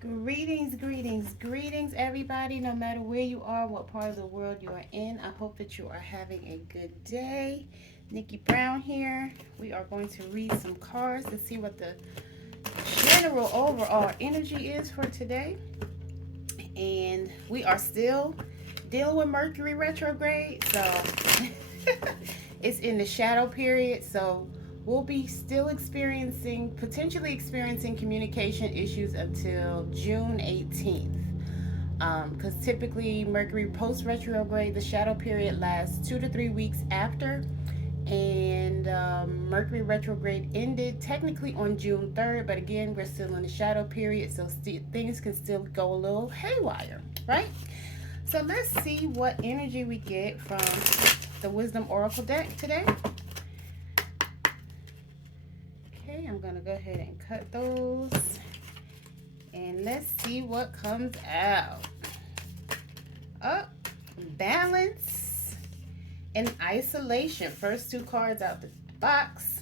Greetings, greetings, greetings, everybody, no matter where you are, what part of the world you are in. I hope that you are having a good day. Nikki Brown here. We are going to read some cards to see what the general overall energy is for today. And we are still dealing with Mercury retrograde, so it's in the shadow period. So we'll be still potentially experiencing communication issues until June 18th. Because typically Mercury post retrograde, the shadow period lasts 2 to 3 weeks after, and Mercury retrograde ended technically on June 3rd, but again, we're still in the shadow period, so things can still go a little haywire, right? So let's see what energy we get from the Wisdom Oracle deck today. Okay, I'm going to go ahead and cut those, and let's see what comes out. Up, balance, and isolation. First two cards out the box.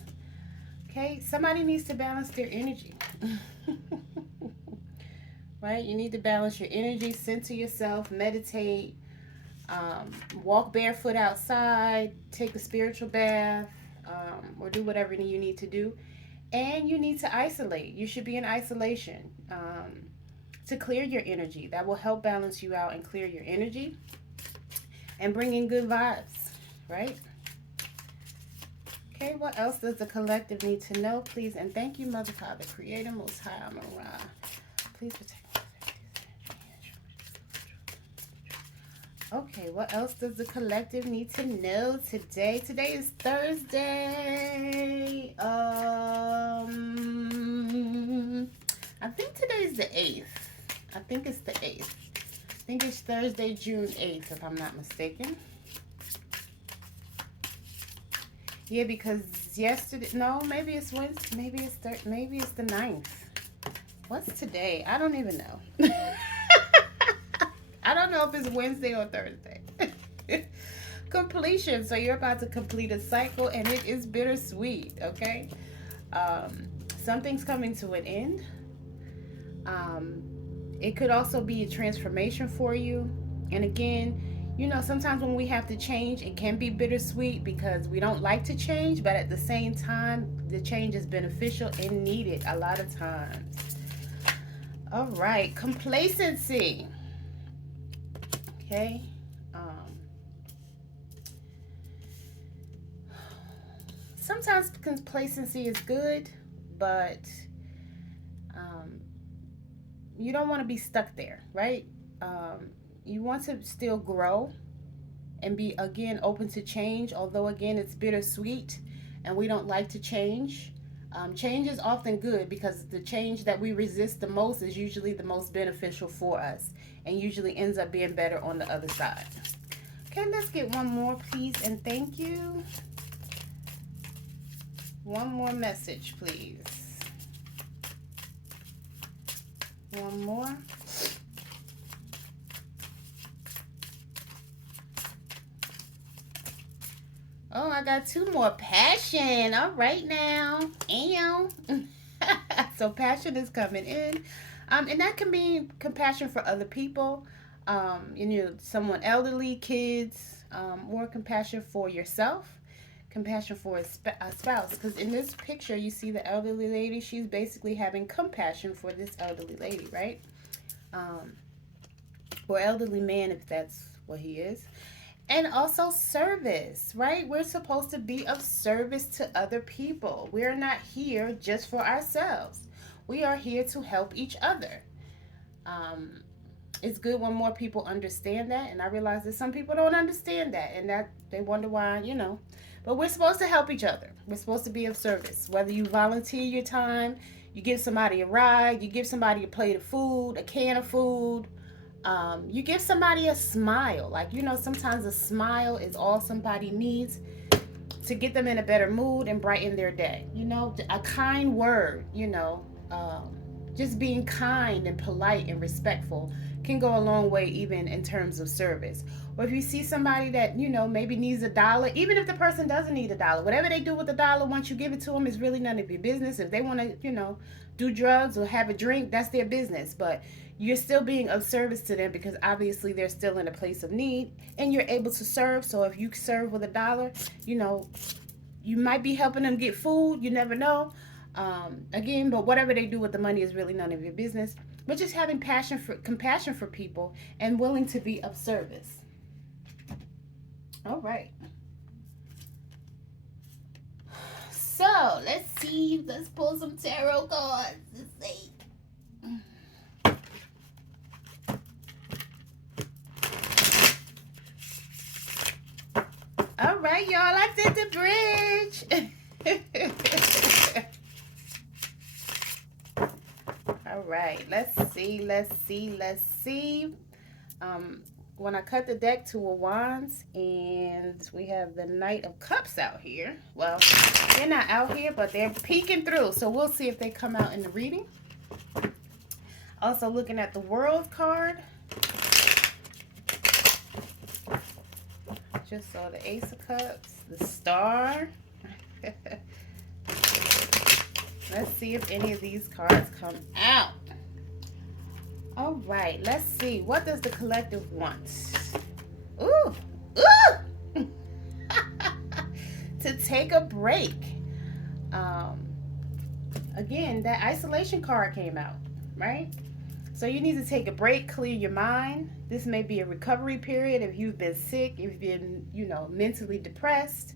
Okay, somebody needs to balance their energy. Right? You need to balance your energy, center yourself, meditate, walk barefoot outside, take a spiritual bath, or do whatever you need to do. And you need to isolate. You should be in isolation to clear your energy. That will help balance you out and clear your energy and bring in good vibes, right? Okay, what else does the collective need to know, please? And thank you, Mother, Father, Creator, Most High, Amen. Please protect me. Okay, what else does the collective need to know today? Today is Thursday. I think today's the 8th. I think it's the 8th. I think it's Thursday, June 8th, if I'm not mistaken. Yeah, because yesterday, no, maybe it's Wednesday, maybe it's the 9th. What's today? I don't even know. I don't know if it's Wednesday or Thursday. Completion. So you're about to complete a cycle, and it is bittersweet, okay? Something's coming to an end. It could also be a transformation for you. And again, sometimes when we have to change, it can be bittersweet because we don't like to change, but at the same time, the change is beneficial and needed a lot of times. All right, complacency. Okay. Sometimes complacency is good, but you don't want to be stuck there, right? You want to still grow and be, again, open to change, although, again, it's bittersweet and we don't like to change. Change is often good because the change that we resist the most is usually the most beneficial for us and usually ends up being better on the other side. Okay, let's get one more, please, and thank you. One more message, please. One more. Oh, I got two more. Passion. All right now. Ow. So passion is coming in. And that can be compassion for other people, someone elderly, kids, or compassion for yourself, compassion for a spouse. Because in this picture, you see the elderly lady. She's basically having compassion for this elderly lady, right? Or elderly man, if that's what he is. And also service, right? We're supposed to be of service to other people. We're not here just for ourselves. We are here to help each other. It's good when more people understand that. And I realize that some people don't understand that. And that they wonder why, But we're supposed to help each other. We're supposed to be of service. Whether you volunteer your time, you give somebody a ride, you give somebody a plate of food, a can of food, you give somebody a smile. Like, sometimes a smile is all somebody needs to get them in a better mood and brighten their day. A kind word, just being kind and polite and respectful can go a long way, even in terms of service. Or if you see somebody that, maybe needs a dollar, even if the person doesn't need a dollar, whatever they do with the dollar once you give it to them is really none of your business. If they want to, do drugs or have a drink, that's their business. But you're still being of service to them because obviously they're still in a place of need and you're able to serve. So if you serve with a dollar, you might be helping them get food. You never know. Again, but whatever they do with the money is really none of your business. But just having compassion for people and willing to be of service. All right. So let's see. Let's pull some tarot cards. Let's see. All right, y'all. I did the bridge. All right. Let's see. When I cut the deck, Two of Wands, and we have the Knight of Cups out here. Well, they're not out here, but they're peeking through. So we'll see if they come out in the reading. Also looking at the World card. Just saw the Ace of Cups, the Star. Let's see if any of these cards come out. All right, let's see. What does the collective want? Ooh. To take a break. Again, that isolation card came out, right? So you need to take a break, clear your mind. This may be a recovery period if you've been sick, if you've been, mentally depressed.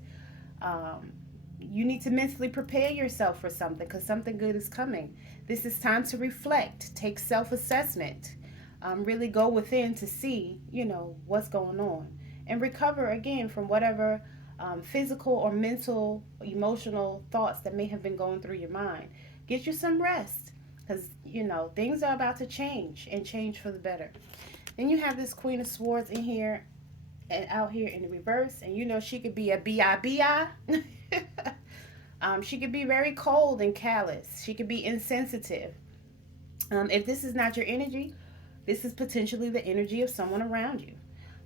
You need to mentally prepare yourself for something because something good is coming. This is time to reflect, take self-assessment, really go within to see, what's going on, and recover again from whatever physical or mental, emotional thoughts that may have been going through your mind. Get you some rest because, things are about to change and change for the better. Then you have this Queen of Swords in here and out here in the reverse, and she could be a B-I-B-I. She could be very cold and callous. She could be insensitive. If this is not your energy, this is potentially the energy of someone around you.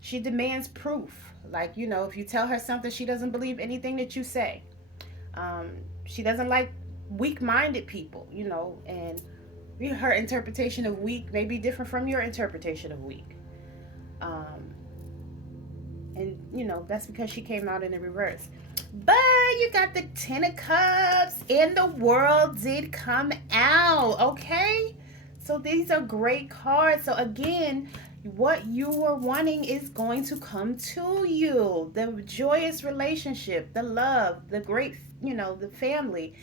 She demands proof. Like, if you tell her something, she doesn't believe anything that you say. She doesn't like weak-minded people, and her interpretation of weak may be different from your interpretation of weak. And, that's because she came out in the reverse. But you got the Ten of Cups and the World did come out, okay? So these are great cards. So again, what you were wanting is going to come to you. The joyous relationship, the love, the great, the family,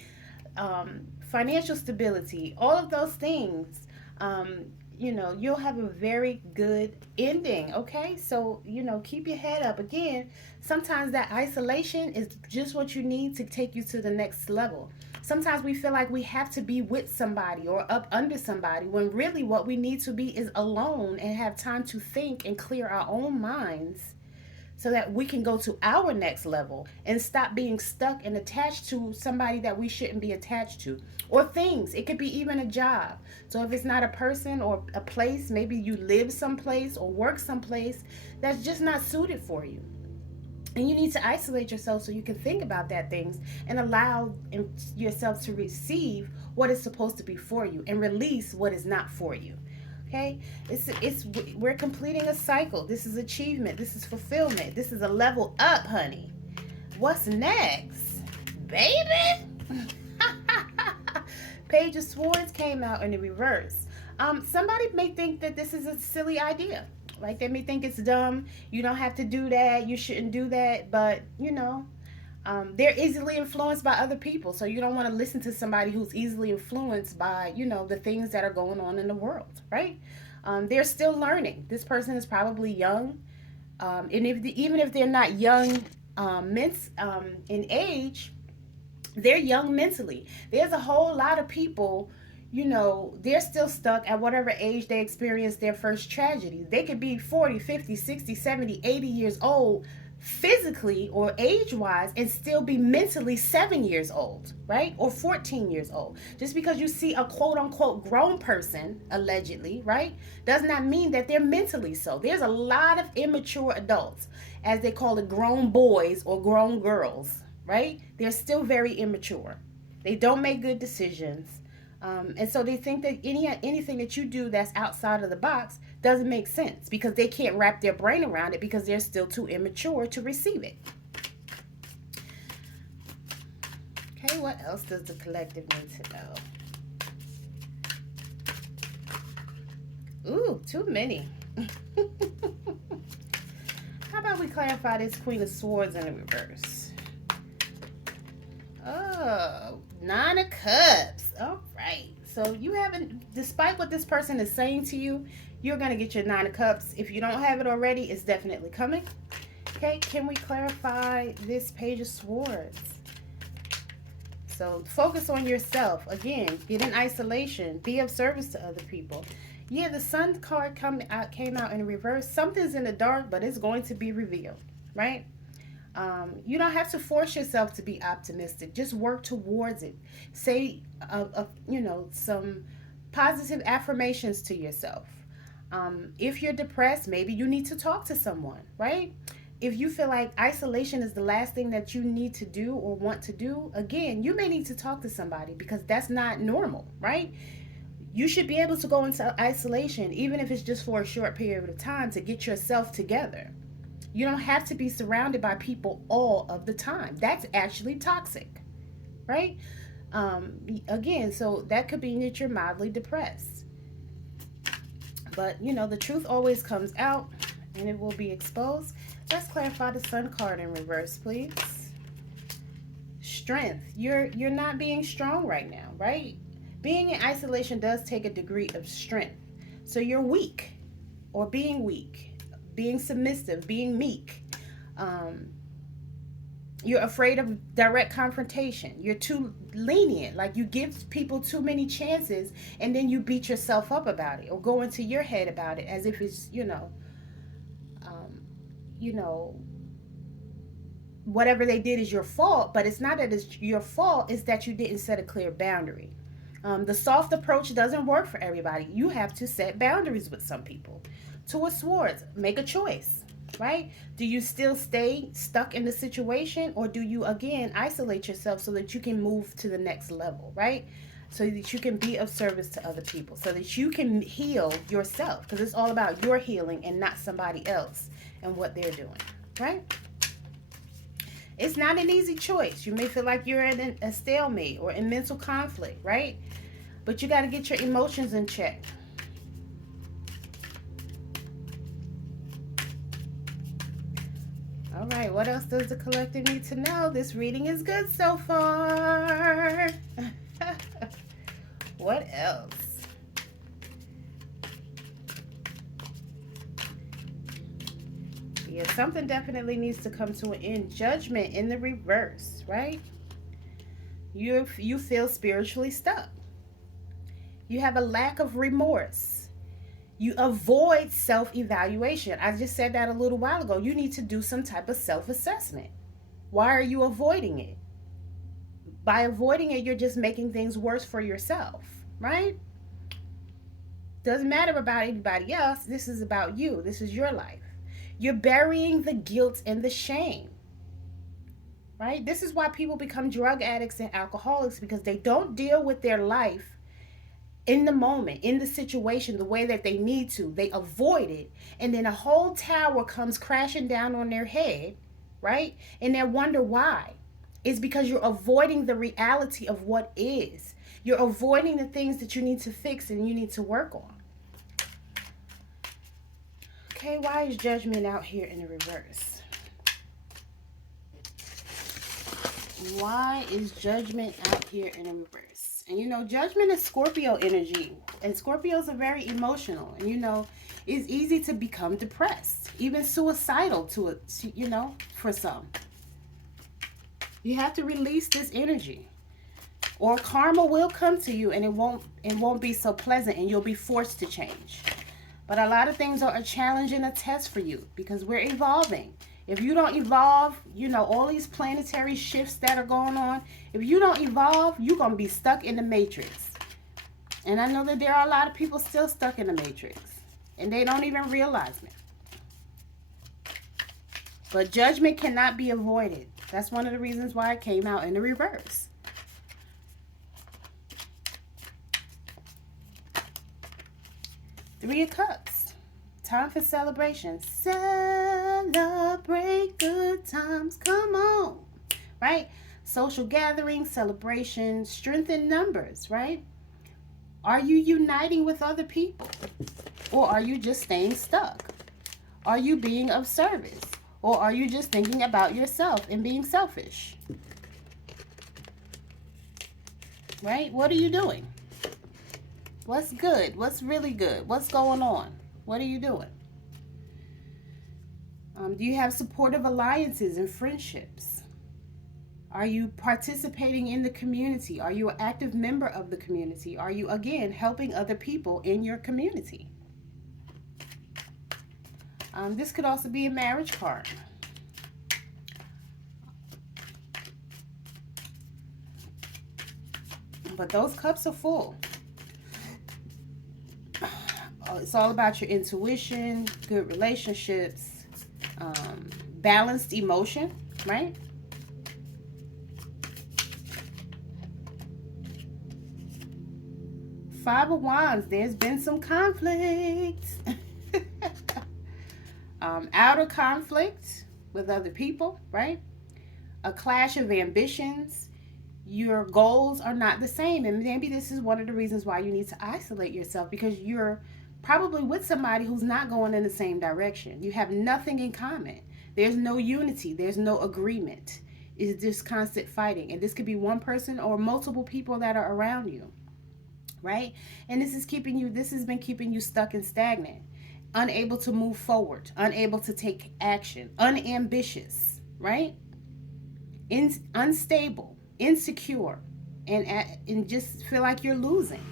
financial stability, all of those things. You'll have a very good ending, okay? So, keep your head up. Again, sometimes that isolation is just what you need to take you to the next level. Sometimes we feel like we have to be with somebody or up under somebody when really what we need to be is alone and have time to think and clear our own minds so that we can go to our next level and stop being stuck and attached to somebody that we shouldn't be attached to, or things. It could be even a job. So if it's not a person or a place, maybe you live someplace or work someplace that's just not suited for you. And you need to isolate yourself so you can think about that things and allow yourself to receive what is supposed to be for you and release what is not for you. Okay, we're completing a cycle. This is achievement. This is fulfillment. This is a level up, honey. What's next, baby? Page of Swords came out in the reverse. Somebody may think that this is a silly idea. Like they may think it's dumb. You don't have to do that. You shouldn't do that. But they're easily influenced by other people. So you don't want to listen to somebody who's easily influenced by, the things that are going on in the world, right? They're still learning. This person is probably young. And even if they're not young in age, they're young mentally. There's a whole lot of people, they're still stuck at whatever age they experienced their first tragedy. They could be 40, 50, 60, 70, 80 years old physically or age-wise and still be mentally 7 years old, right? Or 14 years old. Just because you see a quote-unquote grown person, allegedly, right, does not mean that they're mentally so. There's a lot of immature adults, as they call it, grown boys or grown girls, right? They're still very immature. They don't make good decisions. And so they think that anything that you do that's outside of the box doesn't make sense because they can't wrap their brain around it because they're still too immature to receive it. Okay, what else does the collective need to know? Ooh, too many. How about we clarify this Queen of Swords in the reverse? Oh, Nine of Cups. All right. So you haven't, despite what this person is saying to you, you're going to get your Nine of Cups. If you don't have it already, it's definitely coming. Okay, can we clarify this Page of Swords? So focus on yourself. Again, get in isolation. Be of service to other people. Yeah, the Sun card came out in reverse. Something's in the dark, but it's going to be revealed, right? You don't have to force yourself to be optimistic. Just work towards it. Say, some positive affirmations to yourself. If you're depressed, maybe you need to talk to someone, right? If you feel like isolation is the last thing that you need to do or want to do, again, you may need to talk to somebody because that's not normal, right? You should be able to go into isolation, even if it's just for a short period of time, to get yourself together. You don't have to be surrounded by people all of the time. That's actually toxic, right? Again, so that could mean that you're mildly depressed. But, the truth always comes out and it will be exposed. Let's clarify the Sun card in reverse, please. Strength. You're not being strong right now, right? Being in isolation does take a degree of strength. So you're weak or being weak. Being submissive, being meek. You're afraid of direct confrontation. You're too lenient. Like you give people too many chances and then you beat yourself up about it or go into your head about it as if it's, whatever they did is your fault. But it's not that it's your fault. It's that you didn't set a clear boundary. The soft approach doesn't work for everybody. You have to set boundaries with some people. Two of Swords, make a choice, right? Do you still stay stuck in the situation or do you, again, isolate yourself so that you can move to the next level, right? So that you can be of service to other people, so that you can heal yourself, because it's all about your healing and not somebody else and what they're doing, right? It's not an easy choice. You may feel like you're in a stalemate or in mental conflict, right? But you got to get your emotions in check. All right, what else does the collective need to know? This reading is good so far. What else? Yeah, something definitely needs to come to an end. Judgment in the reverse, right? You feel spiritually stuck. You have a lack of remorse. You avoid self-evaluation. I just said that a little while ago. You need to do some type of self-assessment. Why are you avoiding it? By avoiding it, you're just making things worse for yourself, right? Doesn't matter about anybody else. This is about you. This is your life. You're burying the guilt and the shame, right? This is why people become drug addicts and alcoholics, because they don't deal with their life in the moment, in the situation, the way that they need to. They avoid it, and then a whole tower comes crashing down on their head, right? And they wonder why. It's because you're avoiding the reality of what is. You're avoiding the things that you need to fix and you need to work on. Okay, why is Judgment out here in the reverse? Why is Judgment out here in the reverse? And Judgment is Scorpio energy. And Scorpios are very emotional. And it's easy to become depressed, even suicidal for some. You have to release this energy, or karma will come to you and it won't be so pleasant and you'll be forced to change. But a lot of things are a challenge and a test for you because we're evolving. If you don't evolve, all these planetary shifts that are going on, if you don't evolve, you're going to be stuck in the matrix. And I know that there are a lot of people still stuck in the matrix, and they don't even realize it. But judgment cannot be avoided. That's one of the reasons why it came out in the reverse. Three of Cups. Time for celebration. Celebrate good times. Come on. Right? Social gatherings, celebrations, strengthen numbers, right? Are you uniting with other people? Or are you just staying stuck? Are you being of service? Or are you just thinking about yourself and being selfish? Right? What are you doing? What's good? What's really good? What's going on? What are you doing? Do you have supportive alliances and friendships? Are you participating in the community? Are you an active member of the community? Are you, again, helping other people in your community? This could also be a marriage card. But those cups are full. It's all about your intuition, good relationships, balanced emotion, right? Five of Wands, there's been some conflict. Outer conflict with other people, right? A clash of ambitions. Your goals are not the same. And maybe this is one of the reasons why you need to isolate yourself, because you're probably with somebody who's not going in the same direction. You have nothing in common. There's no unity. There's no agreement. It's just constant fighting. And this could be one person or multiple people that are around you, right? And this has been keeping you stuck and stagnant, unable to move forward, unable to take action, unambitious, right? Unstable, insecure, and just feel like you're losing.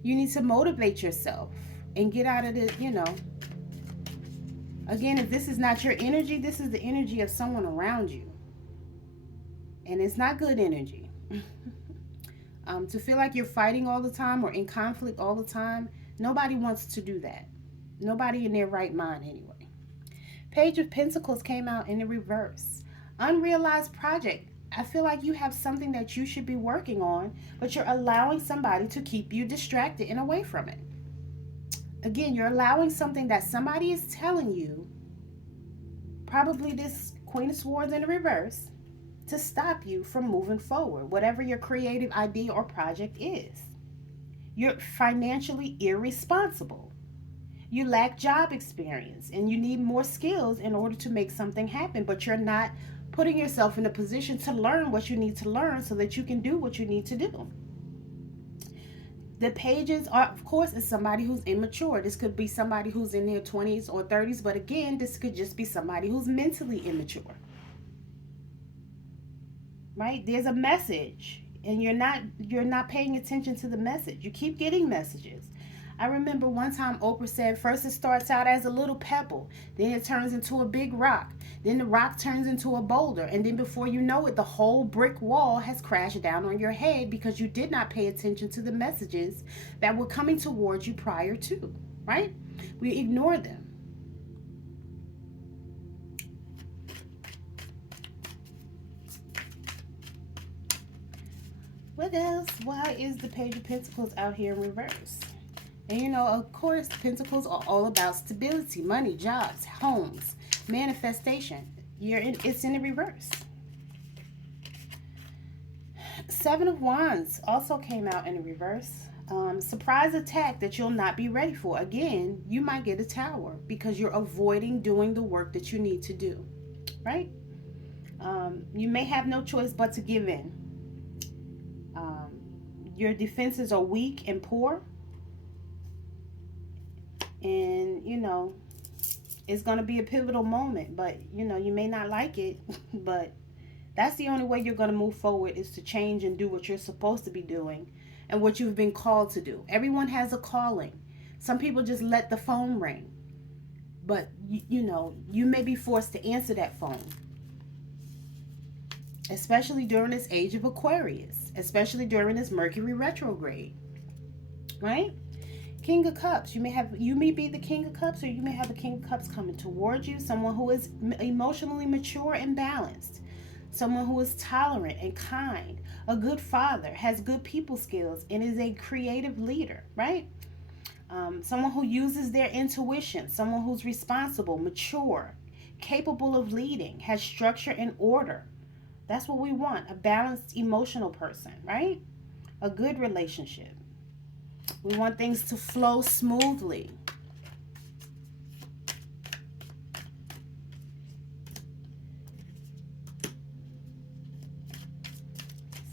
You need to motivate yourself and get out of the, again, if this is not your energy, this is the energy of someone around you. And it's not good energy. To feel like you're fighting all the time or in conflict all the time, nobody wants to do that. Nobody in their right mind anyway. Page of Pentacles came out in the reverse. Unrealized project. I feel like you have something that you should be working on, but you're allowing somebody to keep you distracted and away from it. Again, you're allowing something that somebody is telling you, probably this Queen of Swords in the reverse, to stop you from moving forward, whatever your creative idea or project is. You're financially irresponsible. You lack job experience and you need more skills in order to make something happen, but you're not putting yourself in a position to learn what you need to learn so that you can do what you need to do. The pages are, of course, is somebody who's immature. This could be somebody who's in their 20s or 30s, but again, this could just be somebody who's mentally immature. Right? There's a message and you're not paying attention to the message. You keep getting messages. I remember one time Oprah said, first it starts out as a little pebble, then it turns into a big rock, then the rock turns into a boulder, and then before you know it, the whole brick wall has crashed down on your head because you did not pay attention to the messages that were coming towards you prior to, right? We ignore them. What else? Why is the Page of Pentacles out here in reverse? And of course, Pentacles are all about stability, money, jobs, homes, manifestation. It's in the reverse. Seven of Wands also came out in the reverse. Surprise attack that you'll not be ready for. Again, you might get a tower because you're avoiding doing the work that you need to do, right? You may have no choice but to give in. Your defenses are weak and poor. And, it's going to be a pivotal moment. But, you may not like it. But that's the only way you're going to move forward, is to change and do what you're supposed to be doing and what you've been called to do. Everyone has a calling. Some people just let the phone ring. but you know, you may be forced to answer that phone, especially during this age of Aquarius, especially during this Mercury retrograde, right? King of Cups. You may be the King of Cups, or you may have a King of Cups coming towards you. Someone who is emotionally mature and balanced. Someone who is tolerant and kind. A good father, has good people skills, and is a creative leader, right? Someone who uses their intuition. Someone who's responsible, mature, capable of leading, has structure and order. That's what we want. A balanced emotional person, right? A good relationship. We want things to flow smoothly.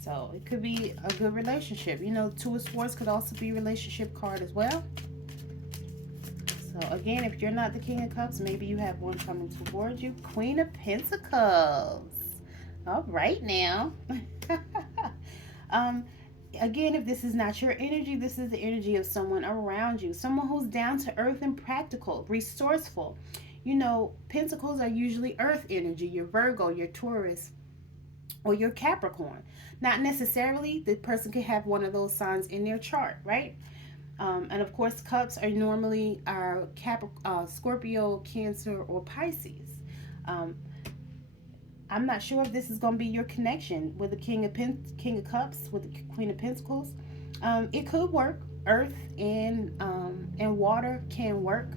So it could be a good relationship. You know, Two of Swords could also be a relationship card as well. So again, if you're not the King of Cups, maybe you have one coming towards you. Queen of Pentacles. All right now. um, Again, if this is not your energy, this is the energy of someone around you. Someone who's down to earth and practical, resourceful. You know, Pentacles are usually earth energy. Your Virgo, your Taurus, or your Capricorn. Not necessarily the person can have one of those signs in their chart, right? And of course, cups are normally our Scorpio, Cancer, or Pisces. Um, I'm not sure if this is going to be your connection with the King of Cups, with the Queen of Pentacles. It could work. Earth and water can work,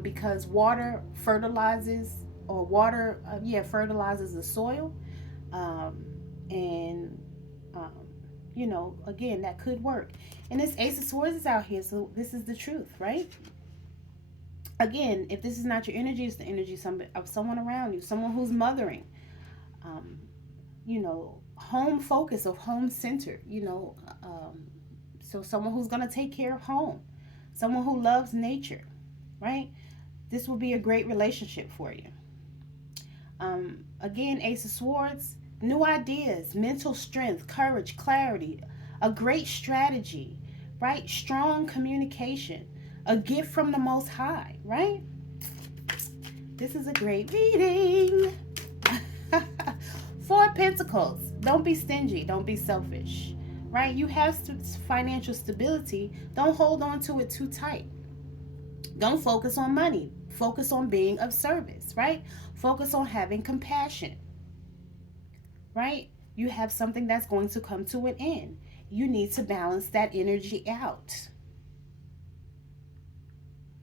because water fertilizes, or water, fertilizes the soil, um, and um, you know, again, that could work. And this Ace of Swords is out here, so this is the truth, right? Again, if this is not your energy, it's the energy of someone around you, someone who's mothering, um, you know, home focus, of home center, you know, so someone who's going to take care of home, someone who loves nature, right? This will be a great relationship for you. Again, Ace of Swords, new ideas, mental strength, courage, clarity, a great strategy, right? Strong communication, a gift from the Most High, right? This is a great reading. Four of Pentacles. Don't be stingy. Don't be selfish, right? You have financial stability. Don't hold on to it too tight. Don't focus on money. Focus on being of service, right? Focus on having compassion, right? You have something that's going to come to an end. You need to balance that energy out,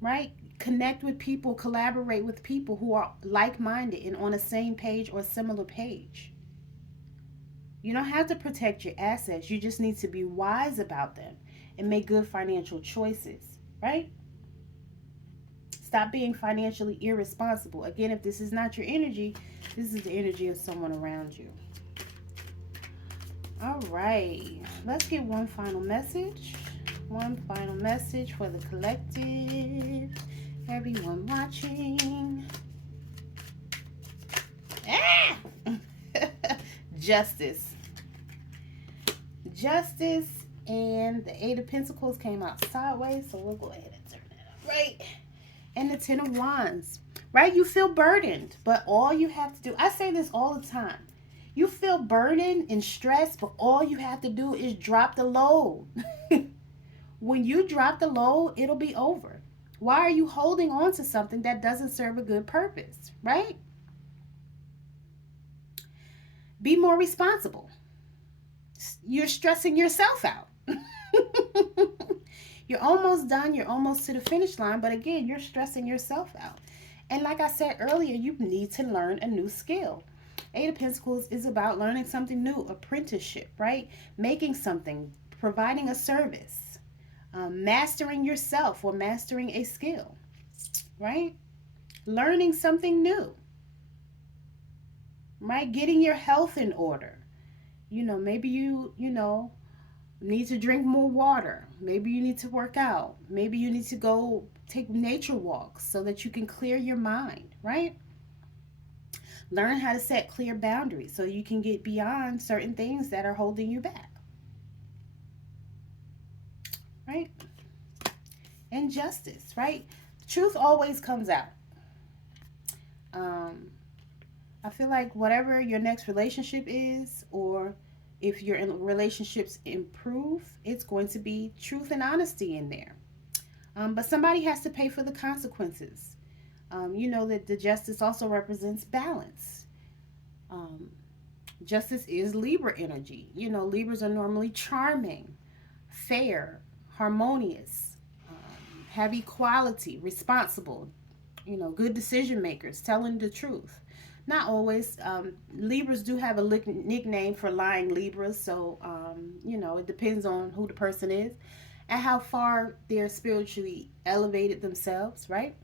right? Connect with people, collaborate with people who are like-minded and on the same page or similar page. You don't have to protect your assets. You just need to be wise about them and make good financial choices, right? Stop being financially irresponsible. Again, if this is not your energy, this is the energy of someone around you. All right, let's get one final message. One final message for the collective. Everyone watching. Ah! Justice. Justice and the Eight of Pentacles came out sideways, so we'll go ahead and turn that up, right? And the Ten of Wands, right? You feel burdened, but all you have to do, I say this all the time, you feel burdened and stressed, but all you have to do is drop the load. When you drop the load, it'll be over. Why are you holding on to something that doesn't serve a good purpose, right? Be more responsible. You're stressing yourself out. You're almost done. You're almost to the finish line. But again, you're stressing yourself out. And like I said earlier, you need to learn a new skill. Eight of Pentacles is about learning something new, apprenticeship, right? Making something, providing a service, mastering yourself or mastering a skill, right? Learning something new, right? Getting your health in order. You know, maybe you need to drink more water. Maybe you need to work out. Maybe you need to go take nature walks so that you can clear your mind, right? Learn how to set clear boundaries so you can get beyond certain things that are holding you back, right? And justice, right? Truth always comes out. I feel like whatever your next relationship is, or if your relationships improve, it's going to be truth and honesty in there. But somebody has to pay for the consequences. You know that the justice also represents balance. Um, Justice is Libra energy. You know, Libras are normally charming, fair, harmonious, have equality, responsible, you know, good decision makers, telling the truth. Not always. Libras do have a nickname for lying Libras, so, you know, it depends on who the person is and how far they're spiritually elevated themselves, right?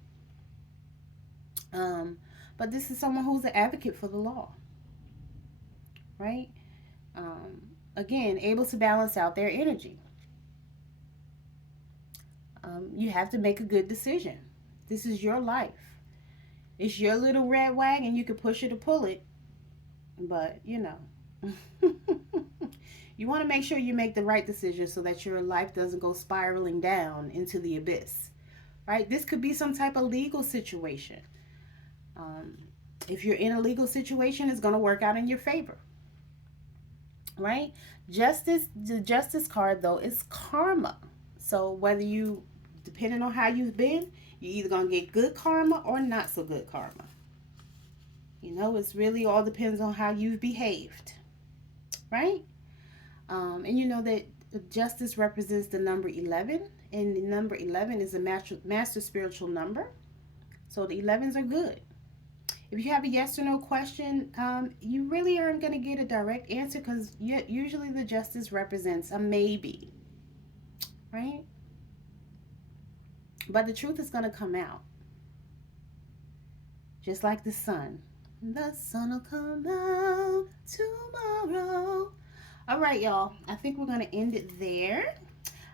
Um, but this is someone who's an advocate for the law, right? Um, Again, able to balance out their energy. You have to make a good decision. This is your life. It's your little red wagon. You can push it or pull it, but you know, you want to make sure you make the right decision so that your life doesn't go spiraling down into the abyss, right? This could be some type of legal situation. Um, if you're in a legal situation, it's going to work out in your favor, right? Justice, the justice card though is karma. So whether you, depending on how you've been, you're either going to get good karma or not so good karma. You know, it's really all depends on how you've behaved, right? And you know that justice represents the number 11, and the number 11 is a master spiritual number. So the 11s are good. If you have a yes or no question, you really aren't going to get a direct answer because usually the justice represents a maybe, right? But the truth is going to come out, just like the sun. The sun will come out tomorrow. All right, y'all. I think we're going to end it there.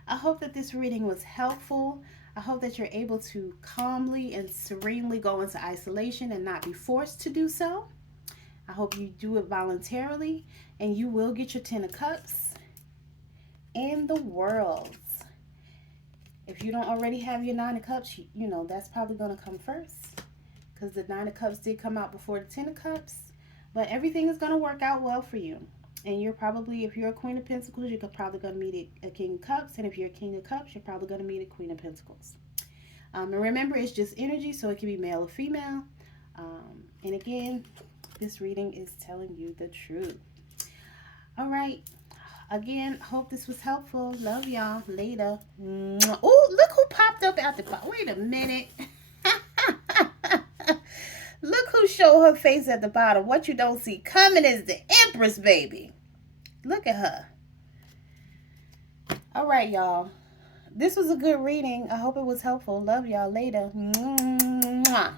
I hope that this reading was helpful. I hope that you're able to calmly and serenely go into isolation and not be forced to do so. I hope you do it voluntarily and you will get your 10 of Cups and the World. If you don't already have your 9 of Cups, you know, that's probably going to come first because the 9 of Cups did come out before the 10 of Cups. But everything is going to work out well for you. And you're probably, if you're a Queen of Pentacles, you're probably going to meet a King of Cups. And if you're a King of Cups, you're probably going to meet a Queen of Pentacles. And remember, it's just energy, so it can be male or female. And again, this reading is telling you the truth. All right. Again, hope this was helpful. Love y'all. Later. Oh, look who popped up out the bottom. Wait a minute. Look who showed her face at the bottom. What you don't see coming is the Empress, baby. Look at her. All right, y'all. This was a good reading. I hope it was helpful. Love y'all. Later. Mwah.